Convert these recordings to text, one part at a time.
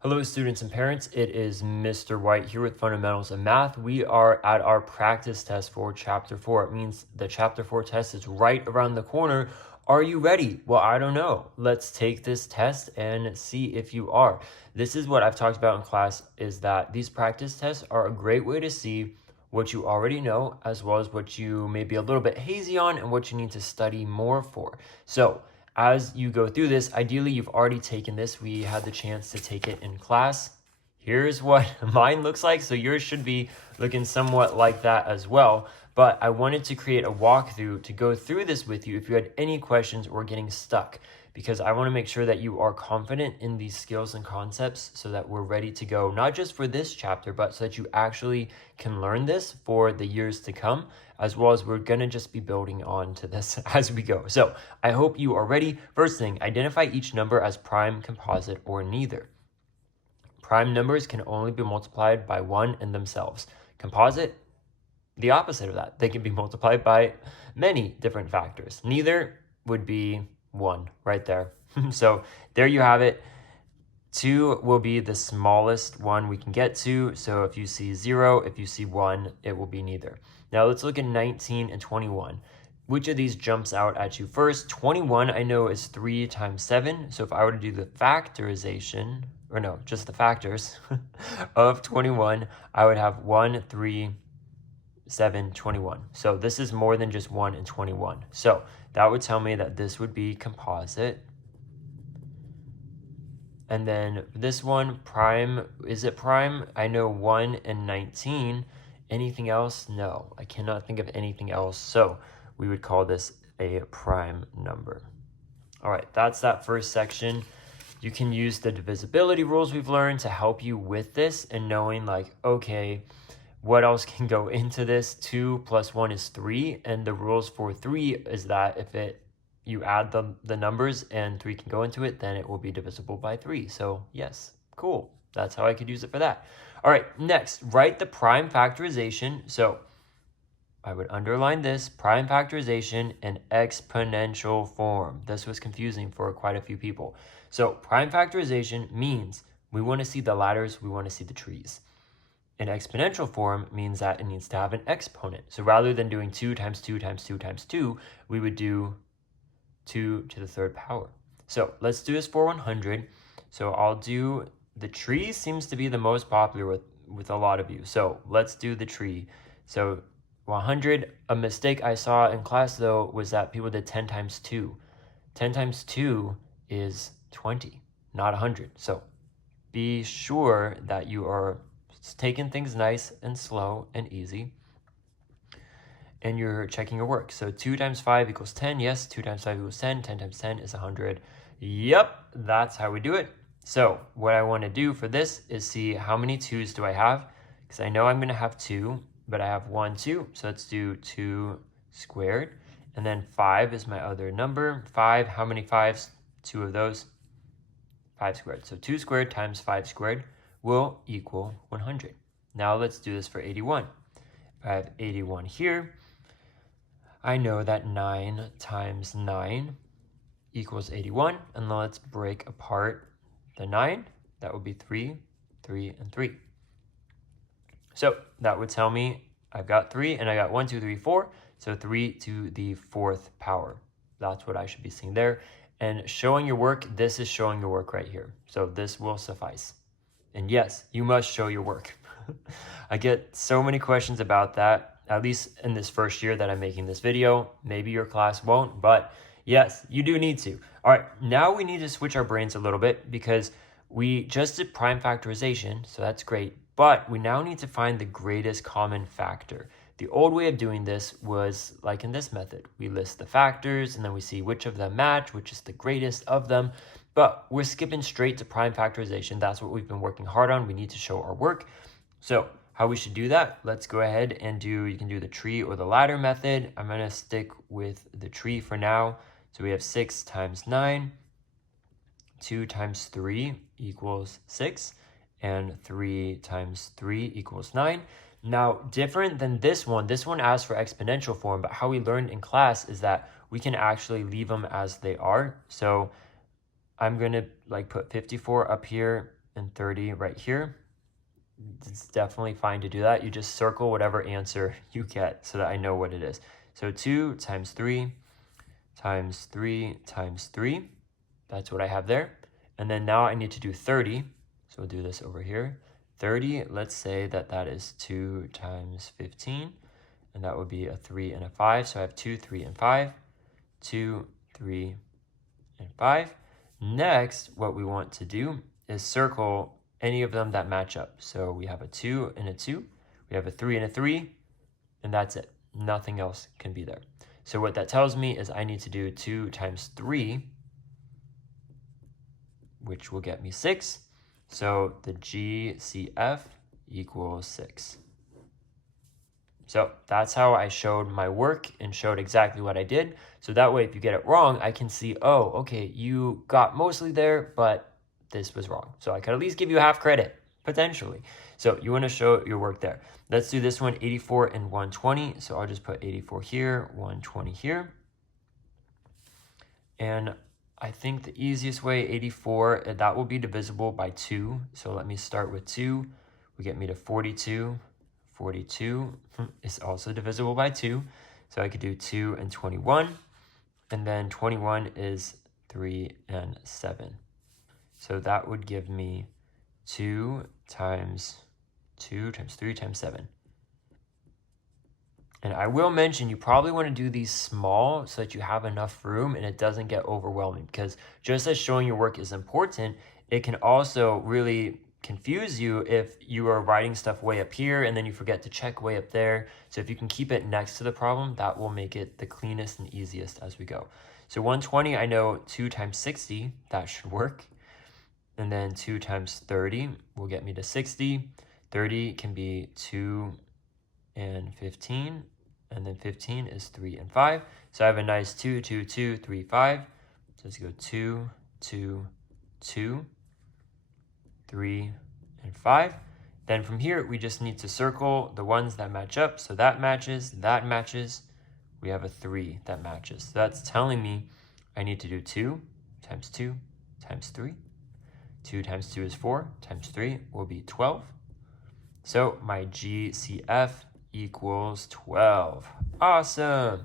Hello students and parents, it is Mr. White here with Fundamentals of Math. We are at our practice test for Chapter 4. It means the Chapter 4 test is right around the corner. Are you ready? Well, I don't know. Let's take this test and see if you are. This is what I've talked about in class, is that these practice tests are a great way to see what you already know, as well as what you may be a little bit hazy on and what you need to study more for. So, as you go through this, ideally you've already taken this. We had the chance to take it in class. Here's what mine looks like. So yours should be looking somewhat like that as well. But I wanted to create a walkthrough to go through this with you if you had any questions or getting stuck, because I want to make sure that you are confident in these skills and concepts so that we're ready to go, not just for this chapter, but so that you actually can learn this for the years to come, as well as we're going to just be building on to this as we go. So I hope you are ready. First thing, identify each number as prime, composite, or neither. Prime numbers can only be multiplied by 1 in themselves. Composite, the opposite of that. They can be multiplied by many different factors. Neither would be 1 right there. So there you have it. 2 will be the smallest one we can get to. So if you see 0, if you see 1, it will be neither. Now let's look at 19 and 21. Which of these jumps out at you first? 21 I know is 3 times 7. So if I were to do the factorization, or no, just the factors of 21, I would have 1, 3, 7, 21. So this is more than just 1 and 21. So that would tell me that this would be composite. And then this one, prime, is it prime? I know 1 and 19. Anything else? No, I cannot think of anything else. So we would call this a prime number. All right, that's that first section. You can use the divisibility rules we've learned to help you with this and knowing like, okay, what else can go into this? 2 plus 1 is 3. And the rules for 3 is that if you add the numbers and 3 can go into it, then it will be divisible by 3. So yes, cool. That's how I could use it for that. All right, next, write the prime factorization. So I would underline this, prime factorization in exponential form. This was confusing for quite a few people. So prime factorization means we want to see the ladders, we want to see the trees. In exponential form means that it needs to have an exponent. So rather than doing 2 times 2 times 2 times 2, we would do 2 to the third power. So let's do this for 100. So I'll do, the tree seems to be the most popular with a lot of you. So let's do the tree. So 100, a mistake I saw in class though was that people did 10 times 2. 10 times 2 is 20, not 100. So be sure that you are taking things nice and slow and easy, and you're checking your work. So 2 times 5 equals 10. Yes, 2 times 5 equals 10. 10 times 10 is 100. Yep, that's how we do it. So what I want to do for this is see how many 2's do I have, because I know I'm going to have 2, but I have 1, 2. So let's do 2 squared. And then 5 is my other number. 5, how many 5's? 2 of those. 5 squared. So 2 squared times 5 squared will equal 100. Now let's do this for 81. If I have 81 here, I know that 9 times 9 equals 81. And let's break apart the 9. That would be 3, 3, and 3. So that would tell me I've got 3 and I got 1, 2, 3, 4. So 3 to the 4th power. That's what I should be seeing there. And showing your work, this is showing your work right here. So this will suffice. And yes, you must show your work. I get so many questions about that, at least in this first year that I'm making this video. Maybe your class won't, but yes, you do need to. All right, now we need to switch our brains a little bit because we just did prime factorization, so that's great. But we now need to find the greatest common factor. The old way of doing this was like in this method. We list the factors and then we see which of them match, which is the greatest of them. But we're skipping straight to prime factorization. That's what we've been working hard on. We need to show our work. So how we should do that, let's go ahead and you can do the tree or the ladder method. I'm going to stick with the tree for now. So we have 6 times 9. 2 times 3 equals 6. And 3 times 3 equals 9. Now, different than this one asks for exponential form, but how we learned in class is that we can actually leave them as they are. So I'm going to put 54 up here and 30 right here. It's definitely fine to do that. You just circle whatever answer you get so that I know what it is. So 2 times 3 times 3 times 3. That's what I have there. And then now I need to do 30. So we'll do this over here. 30, let's say that that is 2 times 15. And that would be a 3 and a 5. So I have 2, 3, and 5. 2, 3, and 5. Next, what we want to do is circle any of them that match up. So we have a 2 and a 2. We have a 3 and a 3. And that's it. Nothing else can be there. So what that tells me is I need to do 2 times 3, which will get me 6. So the GCF equals 6. So that's how I showed my work and showed exactly what I did. So that way, if you get it wrong, I can see, oh, okay, you got mostly there, but this was wrong. So I could at least give you half credit, potentially. So you want to show your work there. Let's do this one, 84 and 120. So I'll just put 84 here, 120 here. And I think the easiest way, 84, that will be divisible by 2. So let me start with 2. We get me to 42. 42 is also divisible by 2. So I could do 2 and 21. And then 21 is 3 and 7. So that would give me 2 times 3 times 7. And I will mention, you probably want to do these small so that you have enough room and it doesn't get overwhelming, because just as showing your work is important, it can also really confuse you if you are writing stuff way up here and then you forget to check way up there. So if you can keep it next to the problem, that will make it the cleanest and easiest as we go. So 120, I know 2 times 60, that should work. And then 2 times 30 will get me to 60. 30 can be 2 and 15, and then 15 is 3 and 5. So I have a nice 2, 2, 2, 3, 5. So let's go 2, 2, 2, 3, and 5. Then from here, we just need to circle the ones that match up. So that matches, that matches. We have a 3 that matches. So that's telling me I need to do 2 times 2 times 3. 2 times 2 is 4, times 3 will be 12. So my GCF equals 12. Awesome.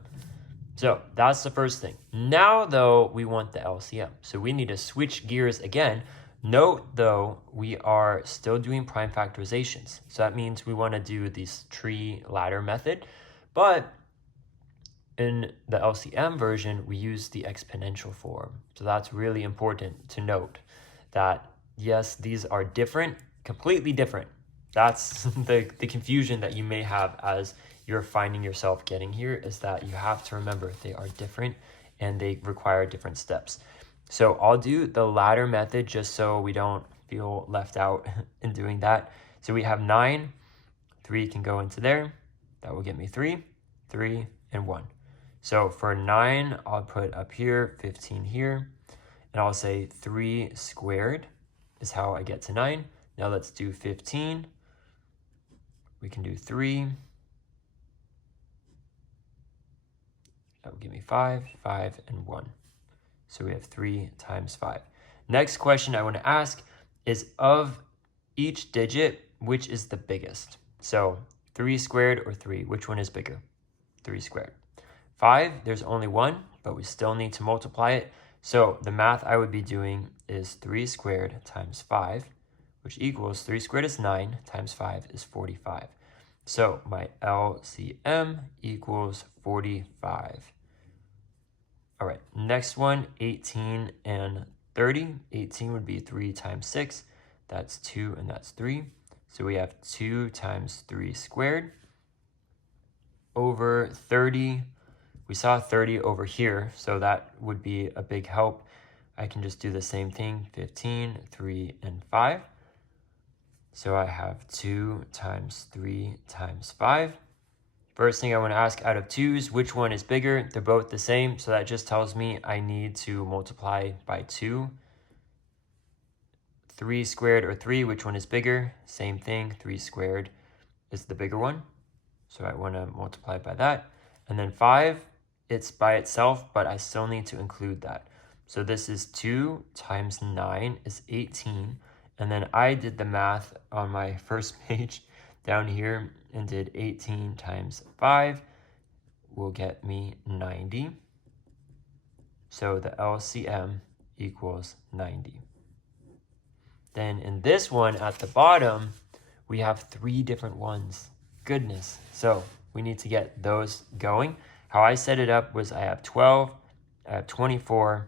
So that's the first thing. Now, though, we want the LCM. So we need to switch gears again. Note, though, we are still doing prime factorizations. So that means we want to do this tree ladder method. But in the LCM version, we use the exponential form. So that's really important to note that, yes, these are different, completely different. That's the confusion that you may have as you're finding yourself getting here, is that you have to remember they are different and they require different steps. So I'll do the ladder method just so we don't feel left out in doing that. So we have 9, 3 can go into there. That will get me 3, 3, and 1. So for 9, I'll put up here, 15 here, and I'll say 3 squared is how I get to 9. Now let's do 15. We can do 3. That will give me 5, 5, and 1. So we have 3 times 5. Next question I want to ask is, of each digit, which is the biggest? So 3 squared or 3, which one is bigger? 3 squared. 5, there's only 1, but we still need to multiply it. So the math I would be doing is 3 squared times 5, which equals 3 squared is 9 times 5 is 45. So my LCM equals 45. All right, next one, 18 and 30. 18 would be 3 times 6. That's 2 and that's 3. So we have 2 times 3 squared over 30. We saw 30 over here, so that would be a big help. I can just do the same thing, 15, 3, and 5. So I have 2 times 3 times 5. First thing I want to ask, out of 2's, which one is bigger? They're both the same, so that just tells me I need to multiply by 2. 3 squared or 3, which one is bigger? Same thing, 3 squared is the bigger one. So I want to multiply by that. And then 5, it's by itself, but I still need to include that. So this is 2 times 9 is 18. And then I did the math on my first page down here and did 18 times 5 will get me 90. So the LCM equals 90. Then in this one at the bottom, we have 3 different ones. Goodness. So we need to get those going. How I set it up was I have 12, I have 24,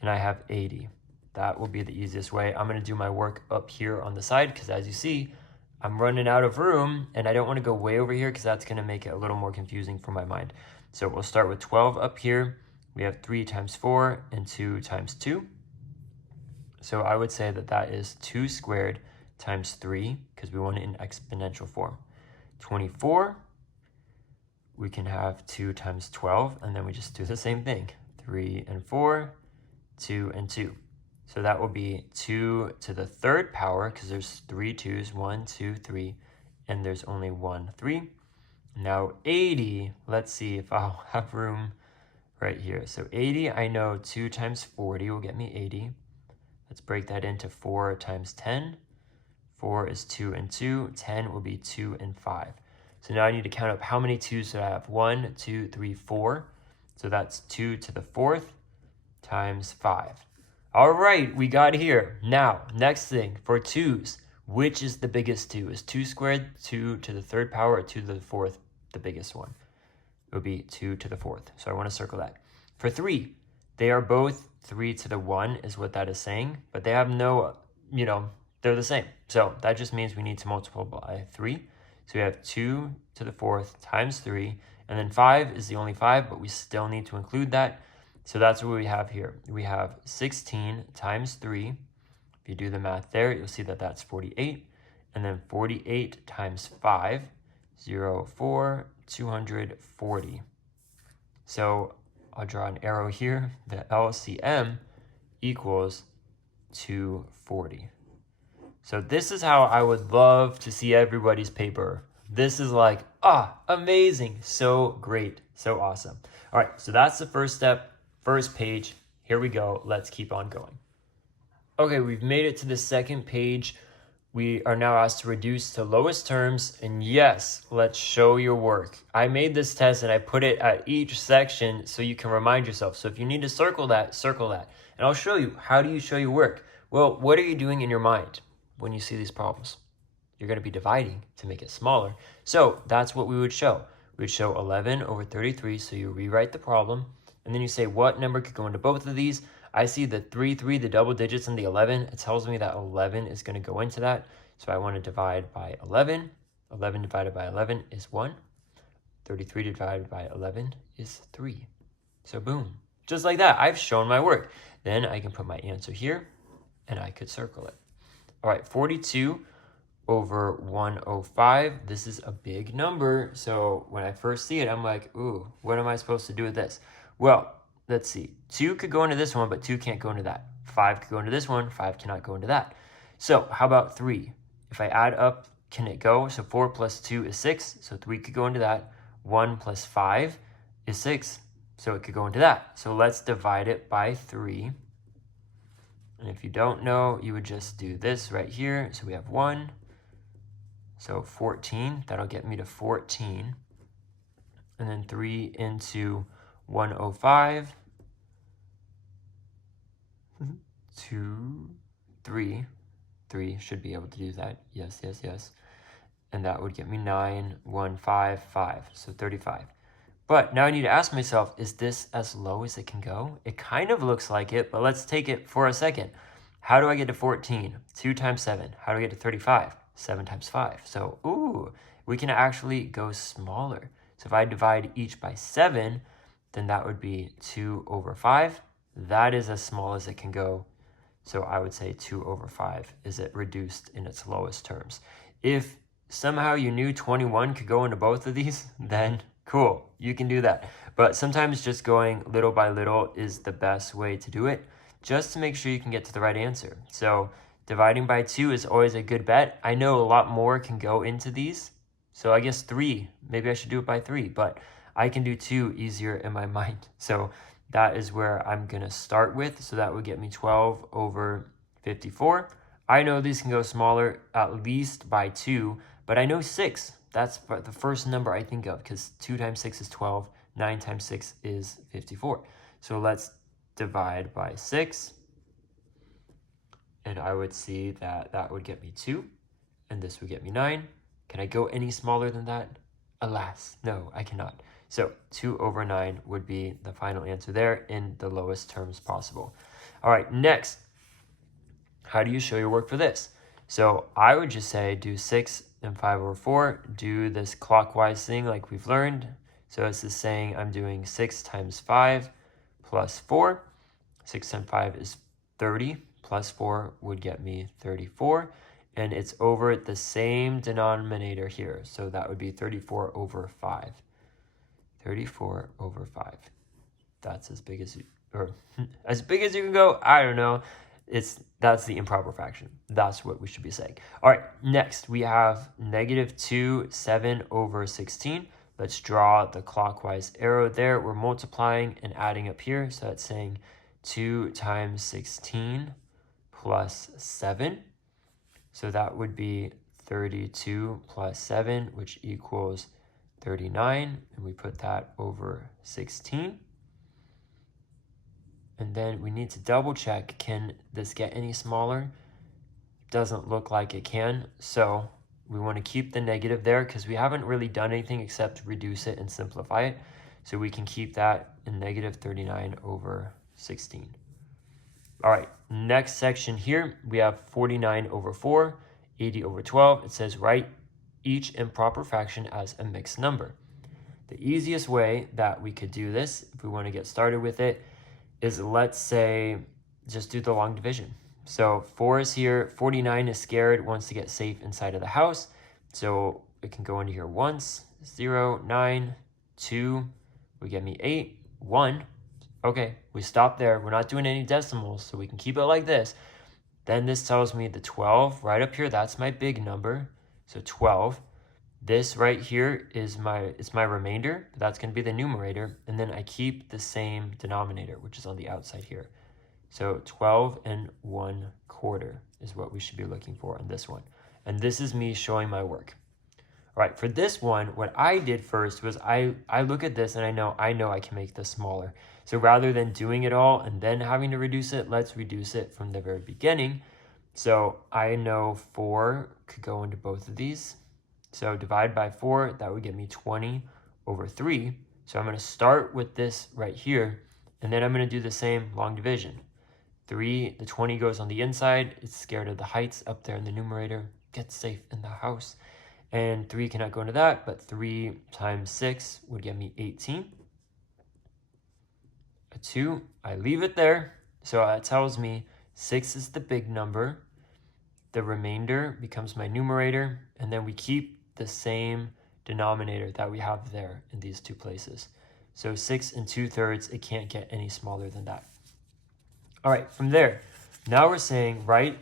and I have 80. That will be the easiest way. I'm going to do my work up here on the side because as you see, I'm running out of room and I don't want to go way over here because that's going to make it a little more confusing for my mind. So we'll start with 12 up here. We have 3 times 4 and 2 times 2. So I would say that that is 2 squared times 3 because we want it in exponential form. 24, we can have 2 times 12 and then we just do the same thing. 3 and 4, 2 and 2. So that will be 2 to the 3rd power because there's 3 2's, 1, 2, 3, and there's only 1 3. Now 80, let's see if I'll have room right here. So 80, I know 2 times 40 will get me 80. Let's break that into 4 times 10. 4 is 2 and 2. 10 will be 2 and 5. So now I need to count up how many 2's do I have. 1, 2, 3, 4. So that's 2 to the 4th times 5. All right, we got here. Now, next thing, for 2's, which is the biggest 2? Is 2 squared 2 to the 3rd power or 2 to the 4th the biggest one? It would be 2 to the 4th. So I want to circle that. For 3, they are both 3 to the 1 is what that is saying, but they have no, they're the same. So that just means we need to multiply by 3. So we have 2 to the 4th times 3, and then 5 is the only 5, but we still need to include that. So that's what we have here. We have 16 times 3. If you do the math there, you'll see that that's 48. And then 48 times 5, 0, 4, 240. So I'll draw an arrow here. The LCM equals 240. So this is how I would love to see everybody's paper. This is like, amazing. So great. So awesome. All right, so that's the first step. First page, here we go. Let's keep on going. Okay, we've made it to the second page. We are now asked to reduce to lowest terms. And yes, let's show your work. I made this test and I put it at each section so you can remind yourself. So if you need to circle that, circle that. And I'll show you. How do you show your work? Well, what are you doing in your mind when you see these problems? You're going to be dividing to make it smaller. So that's what we would show. We would show 11 over 33. So you rewrite the problem. And then you say, what number could go into both of these? I see the 3, the double digits, and the 11. It tells me that 11 is going to go into that. So I want to divide by 11. 11 divided by 11 is 1. 33 divided by 11 is 3. So boom. Just like that, I've shown my work. Then I can put my answer here, and I could circle it. All right, 42 over 105. This is a big number. So when I first see it, I'm like, ooh, what am I supposed to do with this? Well, let's see. 2 could go into this one, but 2 can't go into that. 5 could go into this one. 5 cannot go into that. So how about 3? If I add up, can it go? So 4 plus 2 is 6. So 3 could go into that. 1 plus 5 is 6. So it could go into that. So let's divide it by 3. And if you don't know, you would just do this right here. So we have 1. So 14. That'll get me to 14. And then 3 into 105, 2, 3. 3 should be able to do that. Yes, yes, yes. And that would get me 9, 1, 5, 5. So 35. But now I need to ask myself, is this as low as it can go? It kind of looks like it, but let's take it for a second. How do I get to 14? 2 times 7. How do I get to 35? 7 times 5. So, we can actually go smaller. So if I divide each by 7, then that would be 2 over 5. That is as small as it can go. So I would say 2 over 5 is it reduced in its lowest terms. If somehow you knew 21 could go into both of these, then cool, you can do that. But sometimes just going little by little is the best way to do it, just to make sure you can get to the right answer. So dividing by 2 is always a good bet. I know a lot more can go into these. So I guess 3, maybe I should do it by 3, but I can do 2 easier in my mind. So that is where I'm going to start with. So that would get me 12 over 54. I know these can go smaller at least by 2, but I know 6. That's the first number I think of, because 2 times 6 is 12, 9 times 6 is 54. So let's divide by 6, and I would see that that would get me 2, and this would get me 9. Can I go any smaller than that? Alas, no, I cannot. So 2 over 9 would be the final answer there in the lowest terms possible. All right, next, how do you show your work for this? So I would just say do 6 and 5 over 4, do this clockwise thing like we've learned. So this is saying I'm doing 6 times 5 plus 4. 6 times 5 is 30, plus 4 would get me 34. And it's over the same denominator here. So that would be 34 over 5. 34 over 5. That's as big as as big as you can go. I don't know. That's the improper fraction. That's what we should be saying. All right, next we have negative 2, 7 over 16. Let's draw the clockwise arrow there. We're multiplying and adding up here. So that's saying 2 times 16 plus 7. So that would be 32 plus 7, which equals 39. And we put that over 16. And then we need to double check, can this get any smaller? Doesn't look like it can. So we want to keep the negative there because we haven't really done anything except reduce it and simplify it. So we can keep that in negative 39 over 16. All right, next section here, we have 49 over 4, 80 over 12. It says write each improper fraction as a mixed number. The easiest way that we could do this, if we want to get started with it, is let's say just do the long division. So 4 is here, 49 is scared, wants to get safe inside of the house. So it can go into here once, 0, 9, 2, we get me 8, 1. Okay, we stop there. We're not doing any decimals, so we can keep it like this. Then this tells me the 12 right up here, that's my big number. So 12. This right here is my remainder. That's going to be the numerator. And then I keep the same denominator, which is on the outside here. So 12 and 1/4 is what we should be looking for on this one. And this is me showing my work. All right, for this one, what I did first was I look at this and I know I can make this smaller. So rather than doing it all and then having to reduce it, let's reduce it from the very beginning. So I know 4 could go into both of these. So divide by 4, that would give me 20 over 3. So I'm going to start with this right here, and then I'm going to do the same long division. 3, the 20 goes on the inside. It's scared of the heights up there in the numerator. Get safe in the house. And 3 cannot go into that, but 3 times 6 would give me 18. A 2, I leave it there. So that tells me 6 is the big number. The remainder becomes my numerator, and then we keep the same denominator that we have there in these two places. So 6 2/3, it can't get any smaller than that. All right, from there, now we're saying write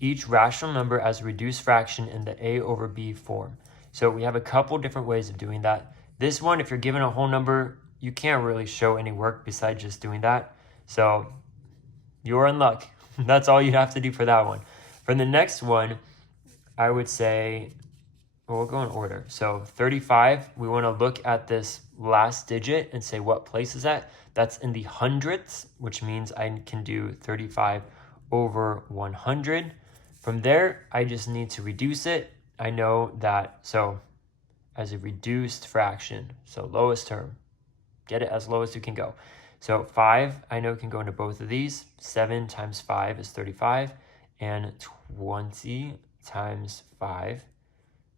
each rational number as a reduced fraction in the a over b form. So we have a couple different ways of doing that. This one, if you're given a whole number, you can't really show any work besides just doing that. So you're in luck. That's all you have to do for that one. For the next one, I would say, well, we'll go in order. So 35, we want to look at this last digit and say what place is that. That's in the hundredths, which means I can do 35 over 100. From there, I just need to reduce it. I know that, so as a reduced fraction, so lowest term, get it as low as you can go. So 5, I know can go into both of these. 7 times 5 is 35, and 20 times 5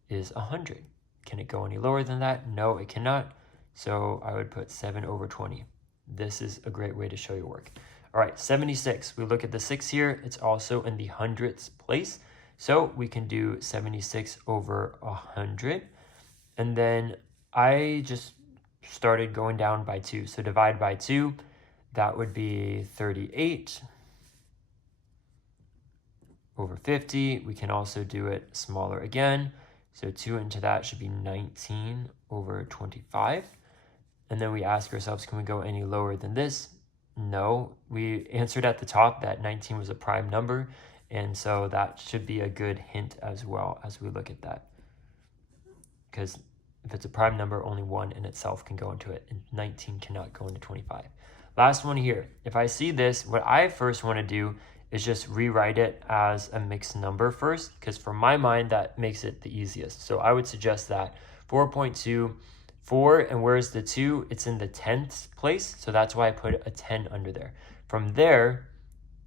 is 100. Can it go any lower than that? No, it cannot. So I would put 7 over 20. This is a great way to show your work. All right, 76. We look at the 6 here. It's also in the hundredths place. So we can do 76 over 100. And then I just started going down by 2. So divide by 2, that would be 38 over 50. We can also do it smaller again. So 2 into that should be 19 over 25. And then we ask ourselves, can we go any lower than this? No. We answered at the top that 19 was a prime number. And so that should be a good hint as well as we look at that. Because if it's a prime number, only 1 in itself can go into it, and 19 cannot go into 25. Last one here. If I see this, what I first want to do is just rewrite it as a mixed number first, because for my mind, that makes it the easiest. So I would suggest that 4.2, 4, and where's the 2? It's in the 10th place, so that's why I put a 10 under there. From there,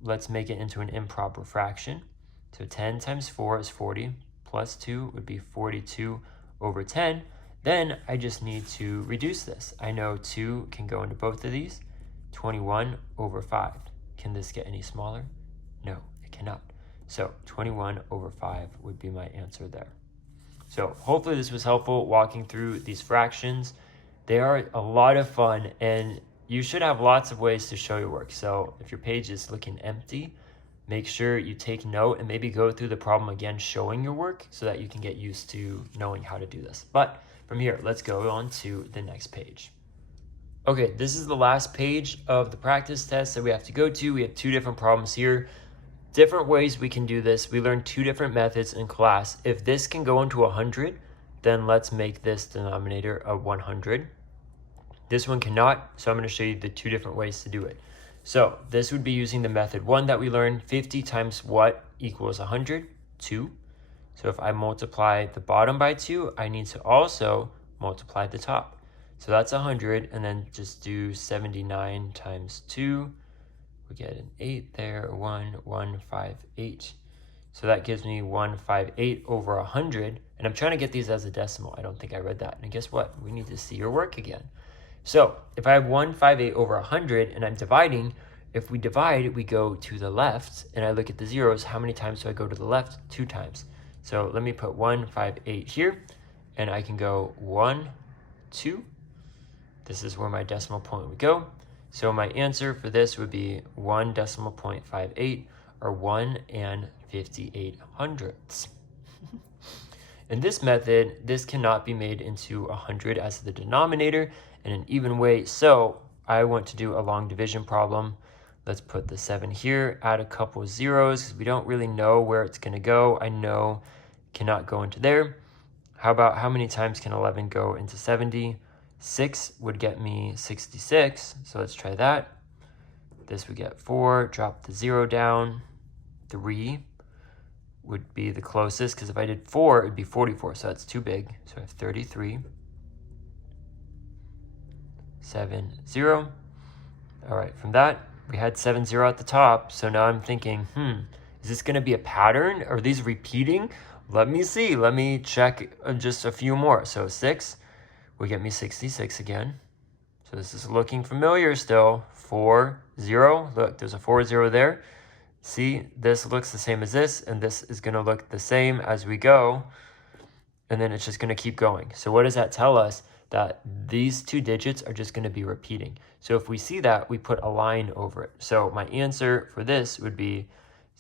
let's make it into an improper fraction. So 10 times 4 is 40, plus 2 would be 42 over 10. Then I just need to reduce this. I know 2 can go into both of these. 21 over 5. Can this get any smaller? No, it cannot. So 21 over 5 would be my answer there. So hopefully this was helpful walking through these fractions. They are a lot of fun, and you should have lots of ways to show your work. So if your page is looking empty, make sure you take note and maybe go through the problem again showing your work so that you can get used to knowing how to do this. But from here, let's go on to the next page. Okay, this is the last page of the practice test that we have to go to. We have 2 different problems here. Different ways we can do this. We learned 2 different methods in class. If this can go into 100, then let's make this denominator a 100. This one cannot, so I'm going to show you the 2 different ways to do it. So this would be using the method 1 that we learned. 50 times what equals 100? 2. So if I multiply the bottom by 2, I need to also multiply the top. So that's 100, and then just do 79 times 2. We get an 8 there, 158. So that gives me 158 over 100, and I'm trying to get these as a decimal. I don't think I read that. And guess what? We need to see your work again. So if I have 158 over 100 and I'm dividing, if we divide, we go to the left, and I look at the zeros. How many times do I go to the left? 2 times. So let me put 158 here, and I can go 1, 2. This is where my decimal point would go. So my answer for this would be 1.58, or 1 58/100. In this method, this cannot be made into 100 as the denominator in an even way. So I want to do a long division problem. Let's put the 7 here, add a couple of zeros, because we don't really know where it's going to go. I know it cannot go into there. How about how many times can 11 go into 70? 6 would get me 66, so let's try that. This would get 4, drop the 0 down. 3 would be the closest, because if I did 4, it would be 44, so that's too big. So I have 33. 7, 0. All right, from that, we had 7, 0 at the top, so now I'm thinking, is this going to be a pattern? Are these repeating? Let me see. Let me check just a few more. So 6 would get me 66 again. So this is looking familiar still. 4, 0. Look, there's a 4, 0 there. See, this looks the same as this, and this is going to look the same as we go. And then it's just going to keep going. So what does that tell us? That these 2 digits are just going to be repeating. So if we see that, we put a line over it. So my answer for this would be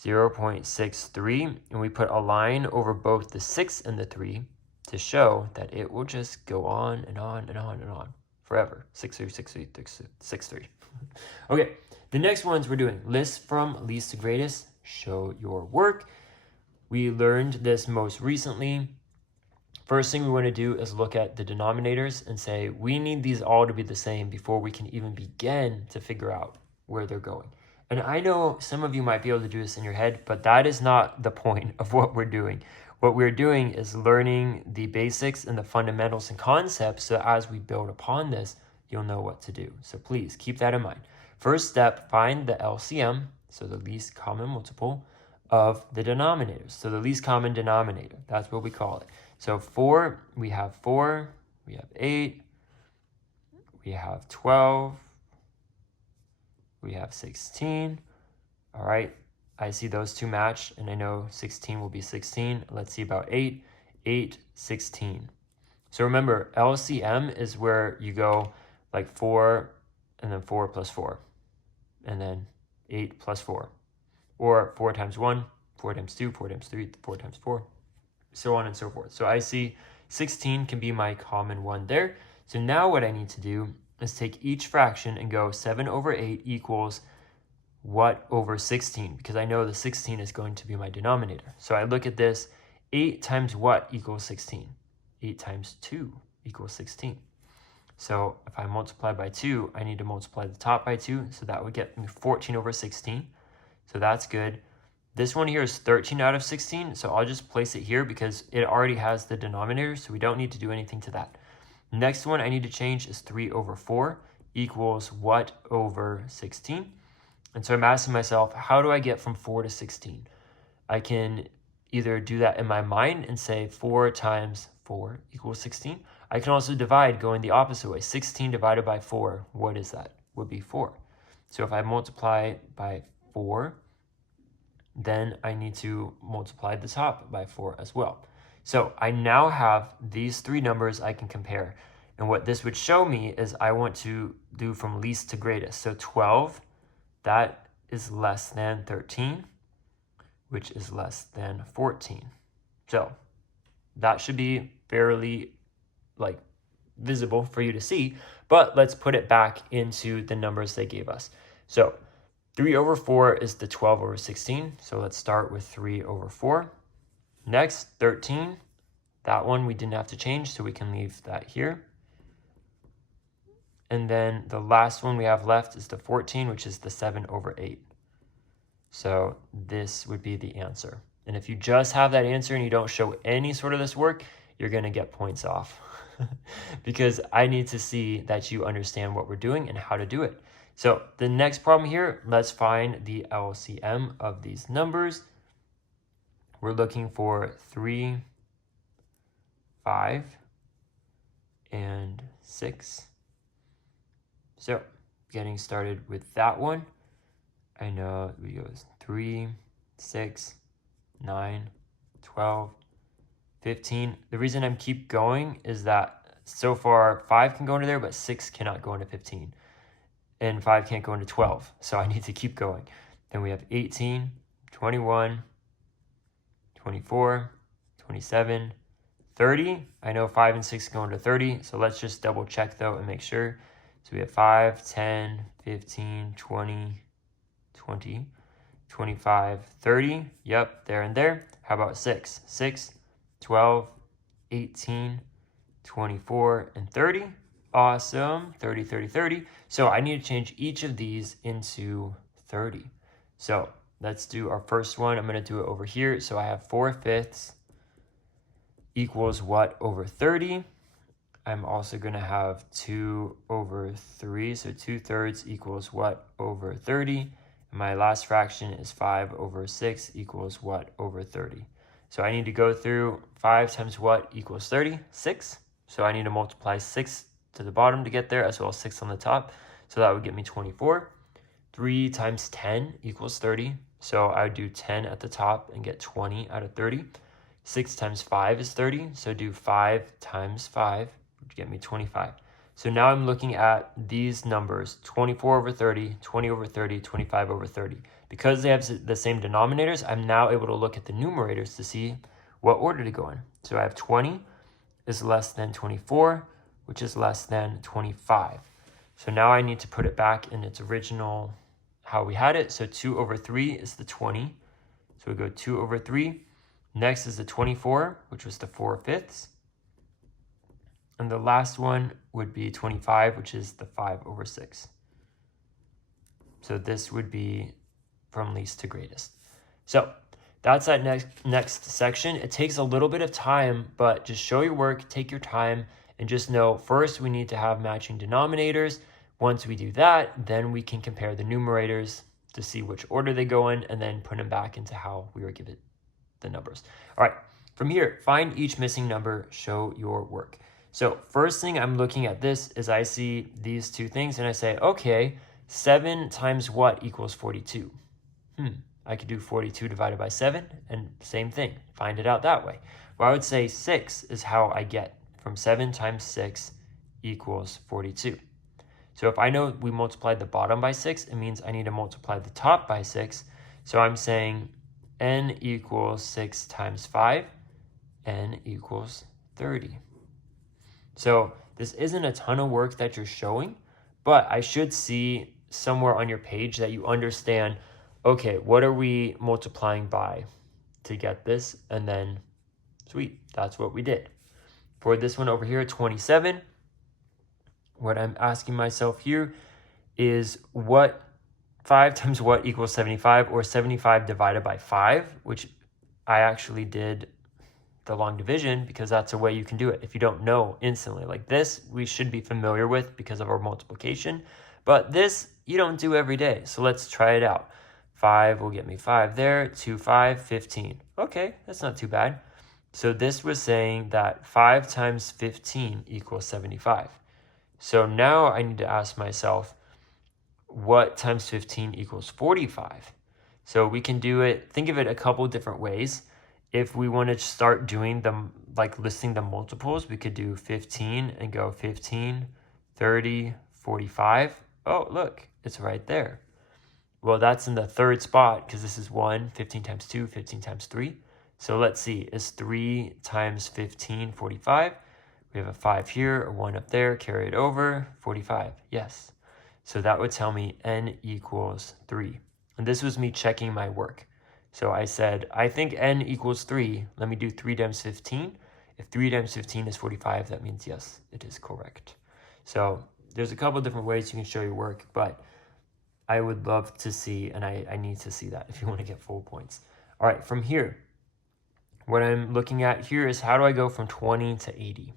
0.63, and we put a line over both the 6 and the 3 to show that it will just go on and on and on and on forever. 6, 3, 6, 3, 6, 3. Okay, the next ones we're doing lists from least to greatest. Show your work. We learned this most recently. First thing we want to do is look at the denominators and say, we need these all to be the same before we can even begin to figure out where they're going. And I know some of you might be able to do this in your head, but that is not the point of what we're doing. What we're doing is learning the basics and the fundamentals and concepts, so as we build upon this, you'll know what to do. So please keep that in mind. First step, find the LCM, so the least common multiple of the denominators. So the least common denominator, that's what we call it. So 4, we have 4, we have 8, we have 12, we have 16. All right, I see those 2 match, and I know 16 will be 16. Let's see about 8, 8, 16. So remember, LCM is where you go like 4, and then 4 plus 4, and then 8 plus 4. Or 4 times 1, 4 times 2, 4 times 3, 4 times 4. So on and so forth. So I see 16 can be my common one there. So now what I need to do is take each fraction and go 7 over 8 equals what over 16, because I know the 16 is going to be my denominator. So I look at this, 8 times what equals 16? 8 times 2 equals 16. So if I multiply by 2, I need to multiply the top by 2, so that would get me 14 over 16. So that's good. This one here is 13 out of 16, so I'll just place it here because it already has the denominator, so we don't need to do anything to that. Next one I need to change is 3 over 4 equals what over 16? And so I'm asking myself, how do I get from 4 to 16? I can either do that in my mind and say 4 times 4 equals 16. I can also divide going the opposite way. 16 divided by 4, what is that? Would be 4. So if I multiply by 4, then I need to multiply the top by 4 as well. So I now have these three numbers I can compare. And what this would show me is I want to do from least to greatest. So 12, that is less than 13, which is less than 14. So that should be fairly visible for you to see, but let's put it back into the numbers they gave us. So 3 over 4 is the 12 over 16. So let's start with 3 over 4. Next, 13. That one we didn't have to change, so we can leave that here. And then the last one we have left is the 14, which is the 7 over 8. So this would be the answer. And if you just have that answer and you don't show any sort of this work, you're going to get points off because I need to see that you understand what we're doing and how to do it. So the next problem here, let's find the LCM of these numbers. We're looking for 3, 5, and 6. So getting started with that one, I know we go 3, 6, 9, 12, 15. The reason I'm keep going is that so far 5 can go into there, but 6 cannot go into 15. And 5 can't go into 12, so I need to keep going. Then we have 18, 21, 24, 27, 30. I know 5 and 6 go into 30, so let's just double check though and make sure. So we have 5, 10, 15, 20, 20, 25, 30. Yep, there and there. How about 6? 6, 12, 18, 24, and 30. Awesome. 30, 30, 30. So I need to change each of these into 30. So let's do our first one. I'm going to do it over here. So I have 4/5 equals what over 30? I'm also going to have 2 over 3. So 2/3 equals what over 30? And my last fraction is 5 over 6 equals what over 30? So I need to go through 5 times what equals 30? 6. So I need to multiply 6 to the bottom to get there, as well as 6 on the top. So that would get me 24. 3 times 10 equals 30. So I would do 10 at the top and get 20 out of 30. 6 times 5 is 30. So do 5 times 5, which get me 25. So now I'm looking at these numbers, 24 over 30, 20 over 30, 25 over 30. Because they have the same denominators, I'm now able to look at the numerators to see what order to go in. So I have 20 is less than 24, which is less than 25. So now I need to put it back in its original, how we had it. So 2 over 3 is the 20. So we go 2 over 3. Next is the 24, which was the 4/5. And the last one would be 25, which is the 5 over 6. So this would be from least to greatest. So that's that next section. It takes a little bit of time, but just show your work, take your time, and just know first we need to have matching denominators. Once we do that, then we can compare the numerators to see which order they go in and then put them back into how we were given the numbers. All right, from here, find each missing number, show your work. So first thing I'm looking at this is I see these two things and I say, okay, 7 times what equals 42? I could do 42 divided by 7 and same thing, find it out that way. Well, I would say 6 is how I get from 7 times 6 equals 42. So if I know we multiplied the bottom by 6, it means I need to multiply the top by 6. So I'm saying n equals 6 times 5, n equals 30. So this isn't a ton of work that you're showing, but I should see somewhere on your page that you understand, okay, what are we multiplying by to get this? And then, sweet, that's what we did. For this one over here, 27, what I'm asking myself here is what 5 times what equals 75, or 75 divided by 5, which I actually did the long division because that's a way you can do it if you don't know instantly. Like this, we should be familiar with because of our multiplication, but this you don't do every day. So let's try it out. 5 will get me 5 there, 2, 5, 15. Okay, that's not too bad. So this was saying that 5 times 15 equals 75. So now I need to ask myself, what times 15 equals 45? So we can do it, think of it a couple different ways. If we want to start doing them, like listing the multiples, we could do 15 and go 15, 30, 45. Oh, look, it's right there. Well, that's in the third spot because this is 1, 15 times 2, 15 times 3. So let's see, is 3 times 15, 45? We have a 5 here, a 1 up there, carry it over, 45, yes. So that would tell me n equals 3. And this was me checking my work. So I said, I think n equals 3. Let me do 3 times 15. If 3 times 15 is 45, that means yes, it is correct. So there's a couple different ways you can show your work, but I would love to see, and I need to see that if you want to get full points. All right, from here, what I'm looking at here is how do I go from 20 to 80?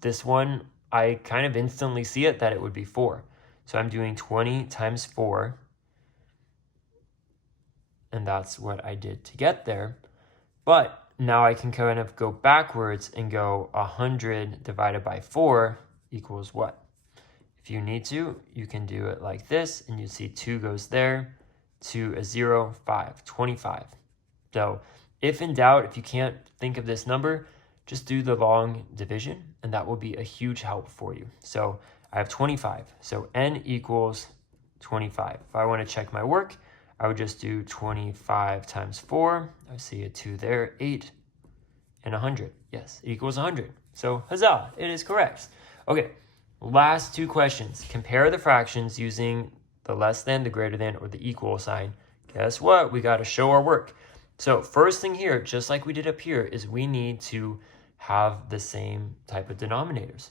This one, I kind of instantly see it that it would be 4. So I'm doing 20 times 4, and that's what I did to get there. But now I can kind of go backwards and go 100 divided by 4 equals what? If you need to, you can do it like this, and you see 2 goes there, 2, a 0, 5, 25. So if in doubt, if you can't think of this number, just do the long division, and that will be a huge help for you. So I have 25, so n equals 25. If I want to check my work, I would just do 25 times 4. I see a 2 there, 8, and 100. Yes, it equals 100. So huzzah, it is correct. Okay, last 2 questions. Compare the fractions using the less than, the greater than, or the equal sign. Guess what? We got to show our work. So first thing here, just like we did up here, is we need to have the same type of denominators.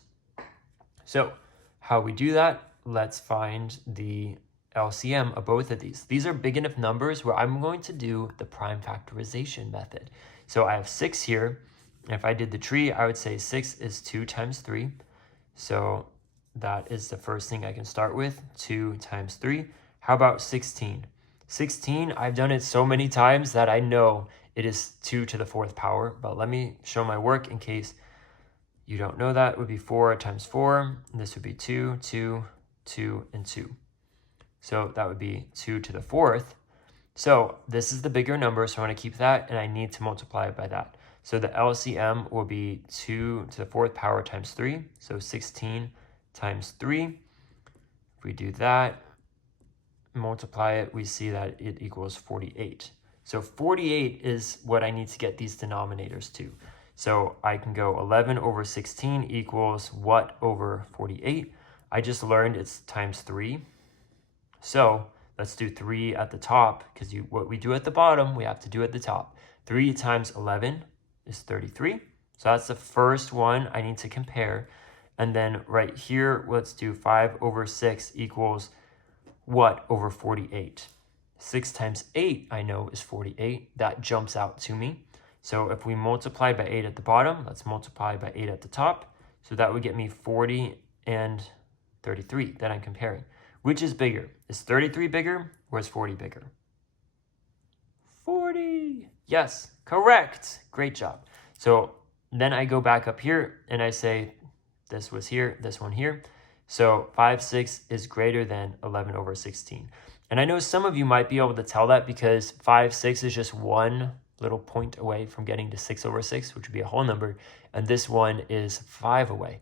So how we do that, let's find the LCM of both of these. These are big enough numbers where I'm going to do the prime factorization method. So I have 6 here. And if I did the tree, I would say 6 is 2 times 3. So that is the first thing I can start with, 2 times 3. How about 16? 16, I've done it so many times that I know it is 2 to the 4th power, but let me show my work in case you don't know that. It would be 4 times 4, and this would be 2, 2, 2, and 2. So that would be 2 to the 4th. So this is the bigger number, so I want to keep that, and I need to multiply it by that. So the LCM will be 2 to the 4th power times 3, so 16 times 3. If we do that, multiply it, we see that it equals 48. So 48 is what I need to get these denominators to. So I can go 11 over 16 equals what over 48? I just learned it's times 3. So let's do 3 at the top, because what we do at the bottom, we have to do at the top. 3 times 11 is 33. So that's the first one I need to compare. And then right here, let's do 5 over 6 equals what over 48? 6 times 8, I know, is 48. That jumps out to me. So if we multiply by 8 at the bottom, let's multiply by 8 at the top. So that would get me 40 and 33 that I'm comparing. Which is bigger? Is 33 bigger or is 40 bigger? 40! Yes, correct. Great job. So then I go back up here and I say this was here, this one here. So 5, 6 is greater than 11 over 16. And I know some of you might be able to tell that because 5, 6 is just one little point away from getting to 6 over 6, which would be a whole number. And this one is 5 away.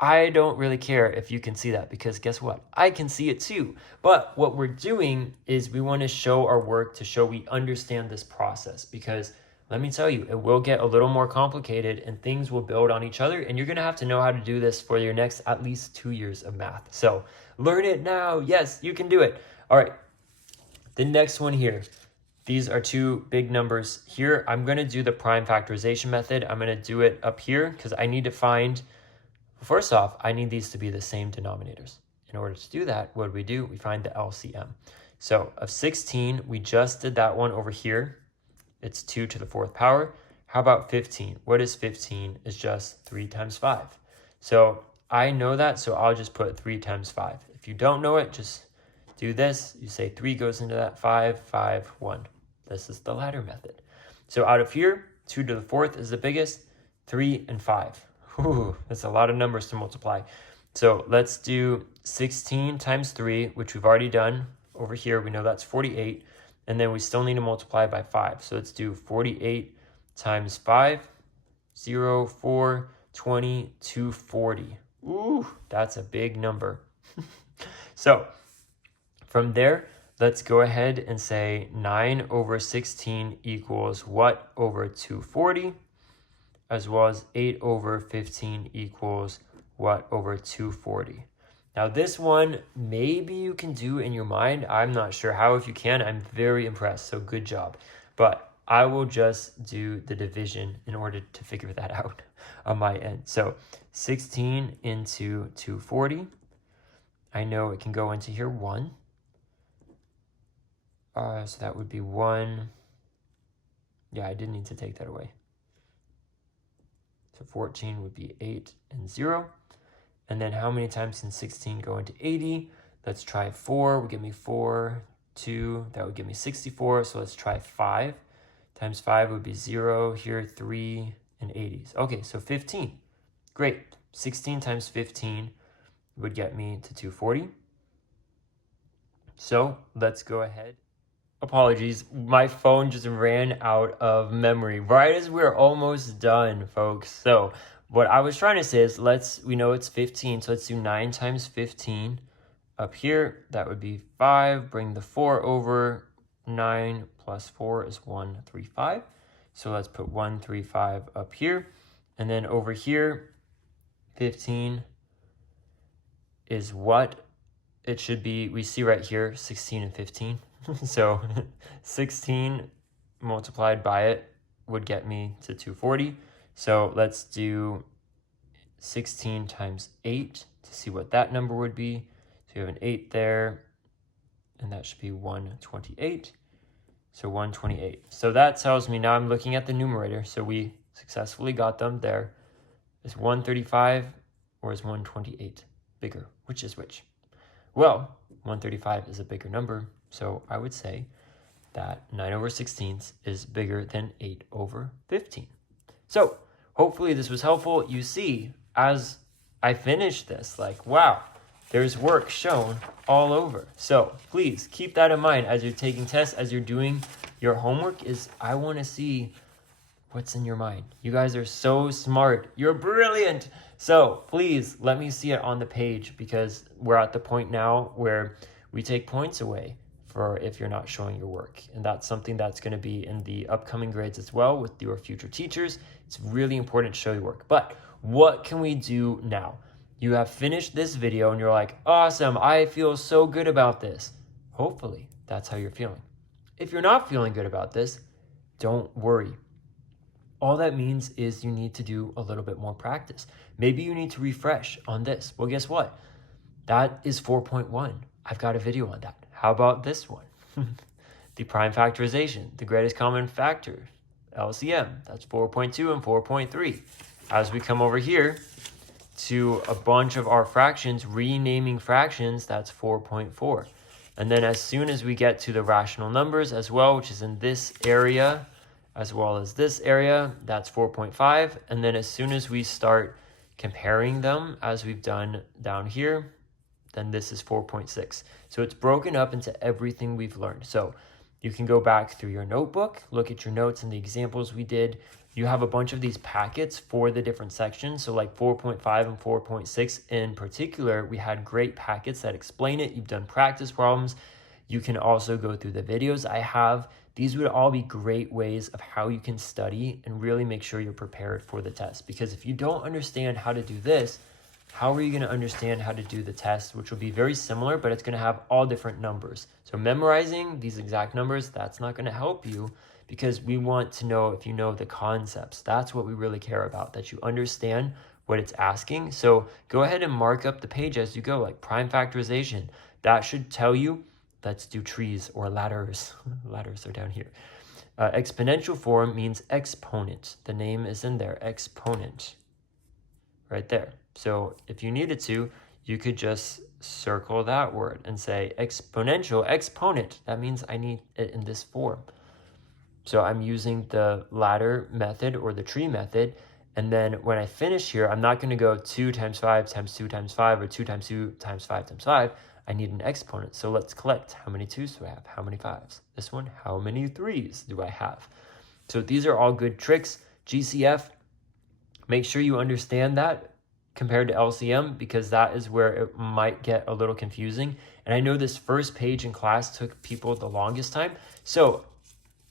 I don't really care if you can see that because guess what? I can see it too. But what we're doing is we want to show our work to show we understand this process because let me tell you, it will get a little more complicated and things will build on each other, and you're going to have to know how to do this for your next at least 2 years of math. So learn it now. Yes, you can do it. All right, the next one here. These are two big numbers here. I'm going to do the prime factorization method. I'm going to do it up here because I need to find, first off, I need these to be the same denominators. In order to do that, what do? We find the LCM. So of 16, we just did that one over here. It's 2 to the 4th power. How about 15? What is 15? It's just 3 times 5. So I know that, so I'll just put 3 times 5. If you don't know it, just do this. You say 3 goes into that, 5, 5, 1. This is the ladder method. So out of here, 2 to the 4th is the biggest, 3 and 5. Whew, that's a lot of numbers to multiply. So let's do 16 times 3, which we've already done over here. We know that's 48. And then we still need to multiply by 5. So let's do 48 times 5, 0, 4, 20, 240. Ooh, that's a big number. So from there, let's go ahead and say 9 over 16 equals what over 240, as well as 8 over 15 equals what over 240. Now this one, maybe you can do in your mind. I'm not sure how. If you can, I'm very impressed. So good job. But I will just do the division in order to figure that out on my end. So 16 into 240. I know it can go into here 1. So that would be 1. Yeah, I did need to take that away. So 14 would be 8 and 0. And then how many times can 16 go into 80? Let's try 4. Would give me 4, 2. That would give me 64. So let's try 5. Times 5 would be 0. Here, 3 and 80s. Okay, so 15. Great. 16 times 15 would get me to 240. So let's go ahead. Apologies, my phone just ran out of memory right as we're almost done, folks. So what I was trying to say is we know it's 15, so let's do 9 times 15 up here. That would be 5. Bring the 4 over. 9 plus 4 is 135. So let's put 135 up here. And then over here, 15 is what it should be. We see right here, 16 and 15. So 16 multiplied by it would get me to 240. So let's do 16 times 8 to see what that number would be. So you have an 8 there, and that should be 128. So 128. So that tells me now I'm looking at the numerator. So we successfully got them there. Is 135 or is 128 bigger? Which is which? Well, 135 is a bigger number. So I would say that 9 over 16 is bigger than 8 over 15. So hopefully this was helpful. You see, as I finish this, like, wow, there's work shown all over. So please keep that in mind as you're taking tests, as you're doing your homework. I want to see what's in your mind. You guys are so smart. You're brilliant. So please let me see it on the page, because we're at the point now where we take points away for if you're not showing your work. And that's something that's going to be in the upcoming grades as well with your future teachers. It's really important to show your work. But what can we do now? You have finished this video and you're like, awesome, I feel so good about this. Hopefully that's how you're feeling. If you're not feeling good about this, don't worry. All that means is you need to do a little bit more practice. Maybe you need to refresh on this. Well, guess what? That is 4.1. I've got a video on that. How about this one? The prime factorization, the greatest common factor, LCM. That's 4.2 and 4.3. As we come over here to a bunch of our fractions, renaming fractions, that's 4.4. And then as soon as we get to the rational numbers as well, which is in this area, as well as this area, that's 4.5. And then as soon as we start comparing them, as we've done down here, then this is 4.6. So it's broken up into everything we've learned. So you can go back through your notebook, look at your notes and the examples we did. You have a bunch of these packets for the different sections. So like 4.5 and 4.6 in particular, we had great packets that explain it. You've done practice problems. You can also go through the videos I have These would all be great ways of how you can study and really make sure you're prepared for the test. Because if you don't understand how to do this, how are you going to understand how to do the test, which will be very similar, but it's going to have all different numbers. So memorizing these exact numbers, that's not going to help you, because we want to know if you know the concepts. That's what we really care about, that you understand what it's asking. So go ahead and mark up the page as you go, like prime factorization. That should tell you, let's do trees or ladders. Ladders are down here. Exponential form means exponent. The name is in there, exponent, right there. So if you needed to, you could just circle that word and say exponential exponent. That means I need it in this form. So I'm using the ladder method or the tree method. And then when I finish here, I'm not going to go 2 times 5 times 2 times 5 or 2 times 2 times 5 times 5. I need an exponent. So let's collect. How many 2s do I have? How many 5s? This one, how many 3s do I have? So these are all good tricks. GCF, make sure you understand that compared to LCM, because that is where it might get a little confusing. And I know this first page in class took people the longest time. So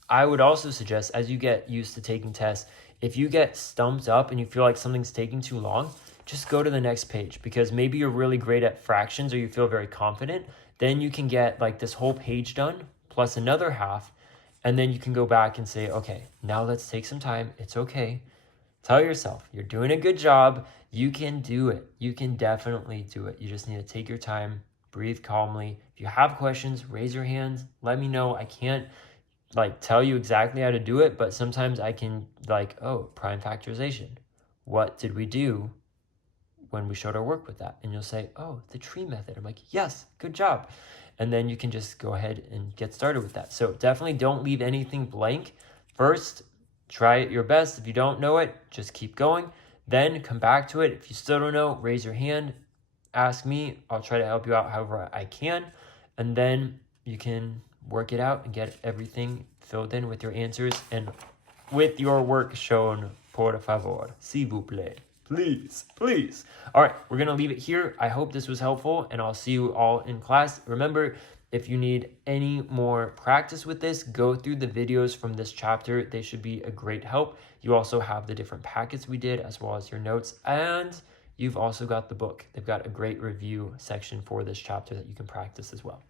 I would also suggest, as you get used to taking tests, if you get stumped up and you feel like something's taking too long, just go to the next page, because maybe you're really great at fractions or you feel very confident. Then you can get like this whole page done plus another half, and then you can go back and say, okay, now let's take some time. It's okay. Tell yourself, you're doing a good job. You can do it. You can definitely do it. You just need to take your time, breathe calmly. If you have questions, raise your hands. Let me know. I can't like tell you exactly how to do it, but sometimes I can like, oh, prime factorization. What did we do when we showed our work with that? And you'll say, oh, the tree method. I'm like, yes, good job. And then you can just go ahead and get started with that. So definitely don't leave anything blank. First, try it your best. If you don't know it, just keep going. Then come back to it. If you still don't know, raise your hand, ask me. I'll try to help you out however I can. And then you can work it out and get everything filled in with your answers and with your work shown. Por favor, s'il vous plaît. Please, please. All right, we're going to leave it here. I hope this was helpful, and I'll see you all in class. Remember, if you need any more practice with this, go through the videos from this chapter. They should be a great help. You also have the different packets we did, as well as your notes, and you've also got the book. They've got a great review section for this chapter that you can practice as well.